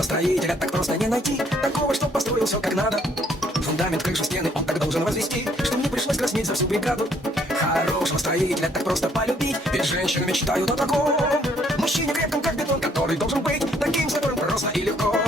Хорошего строителя так просто не найти, такого, что построил все как надо. Фундамент, крышу, стены он так должен возвести, что мне пришлось краснеть за всю бригаду. Хорошего строителя так просто полюбить, ведь женщины мечтают о таком мужчине крепком, как бетон, который должен быть таким, с которым просто и легко.